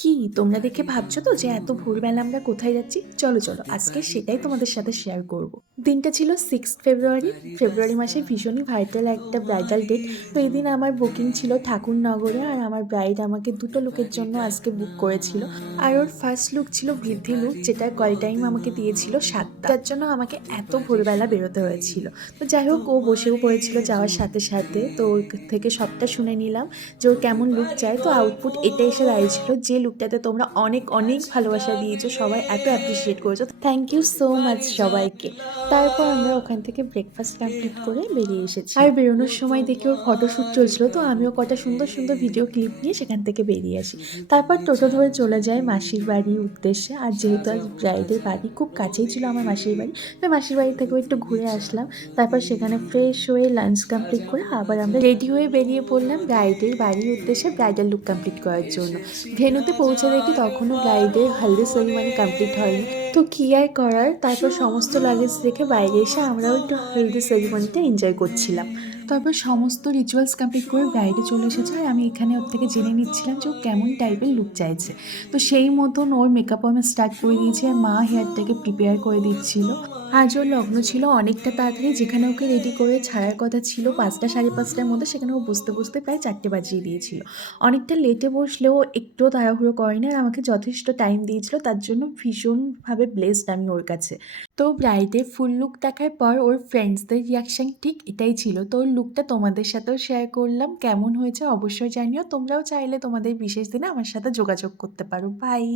কি তোমরা দেখে ভাবছো তো যে এত ভোরবেলা আমরা কোথায় যাচ্ছি? চলো চলো আজকে সেটাই তোমাদের সাথে শেয়ার করব। দিনটা ছিল 6 ফেব্রুয়ারি। ফেব্রুয়ারি মাসে ভীষণই ভাইটাল একটা ব্রাইডাল ডেট। তো এই দিন আমার বুকিং ছিল ঠাকুরনগরে, আর আমার ব্রাইড আমাকে দুটো লুকের জন্য আজকে বুক করেছিল। আর ওর ফার্স্ট লুক ছিল বৃদ্ধি লুক, যেটা কল টাইম আমাকে দিয়েছিল 7টা, তার জন্য আমাকে এত ভোরবেলা বেরোতে হয়েছিল। তো যাই হোক, ও বসেও পড়েছিল যাওয়ার সাথে সাথে, তো ওর থেকে সবটা শুনে নিলাম যে ওর কেমন লুক চায়। তো আউটপুট এটা এসে দাঁড়িয়েছিল যে লুকটাতে তোমরা অনেক অনেক ভালোবাসা দিয়েছো, সবাই এত অ্যাপ্রিসিয়েট করেছো, থ্যাংক ইউ সো মাচ সবাইকে। তারপর আমরা ওখান থেকে ব্রেকফাস্ট কমপ্লিট করে বেরিয়ে এসেছি, আর বেরোনোর সময় দেখি ওর ফটোশ্যুট চলছিল, তো আমিও কটা সুন্দর সুন্দর ভিডিও ক্লিপ নিয়ে সেখান থেকে বেরিয়ে আসি। তারপর টোটো ধরে চলে যায় মাসির বাড়ির উদ্দেশ্যে। আর যেহেতু আজ ব্রাইডের বাড়ি খুব কাছেই ছিল আমার মাসির বাড়ি, তাই মাসির বাড়ি থেকেও একটু ঘুরে আসলাম। তারপর সেখানে ফ্রেশ হয়ে লাঞ্চ কমপ্লিট করে আবার আমরা রেডি হয়ে বেরিয়ে পড়লাম ব্রাইডের বাড়ির উদ্দেশ্যে ব্রাইডাল লুক কমপ্লিট করার জন্য। ভেন্যুতে পৌঁছে দেখি তখনও ব্রাইডের হলদি সেরিমনি কমপ্লিট হয়নি। তো কি আর করার, তারপর সমস্ত লাগেজ রেখে বাইরে এসে আমরাও একটু হলদি সেরিমনিটা এনজয় করছিলাম। তারপর সমস্ত রিচুয়ালস কমপ্লিট করে ব্রাইডে চলে এসেছে, আর আমি এখানে ওর থেকে জেনে নিচ্ছিলাম যে ও কেমন টাইপের লুক চাইছে। তো সেই মতন ওর মেকআপ আমি স্টার্ট করে দিয়েছি, আর মা হেয়ারটাকে প্রিপেয়ার করে দিচ্ছিল। আজ ওর লগ্ন ছিল অনেকটা তাড়াতাড়ি, যেখানে ওকে রেডি করে ছাড়ার কথা ছিল 5টা সাড়ে 5টার মধ্যে, সেখানে ও বুঝতে বুঝতে প্রায় 4টে বাজিয়ে দিয়েছিল। অনেকটা লেটে বসলেও একটুও তাড়াহুড়ো করেনি, আর আমাকে যথেষ্ট টাইম দিয়েছিল, তার জন্য ভীষণভাবে ব্লেসড আমি ওর কাছে। তো ব্রাইডের ফুল লুক দেখার পর ওর ফ্রেন্ডসদের রিয়াকশান ঠিক এটাই ছিল। তো ওর লুকটা তোমাদের সাথেও শেয়ার করলাম, কেমন হয়েছে অবশ্যই জানিও। তোমরাও চাইলে তোমাদের বিশেষ দিনে আমার সাথে যোগাযোগ করতে পারো। বাই।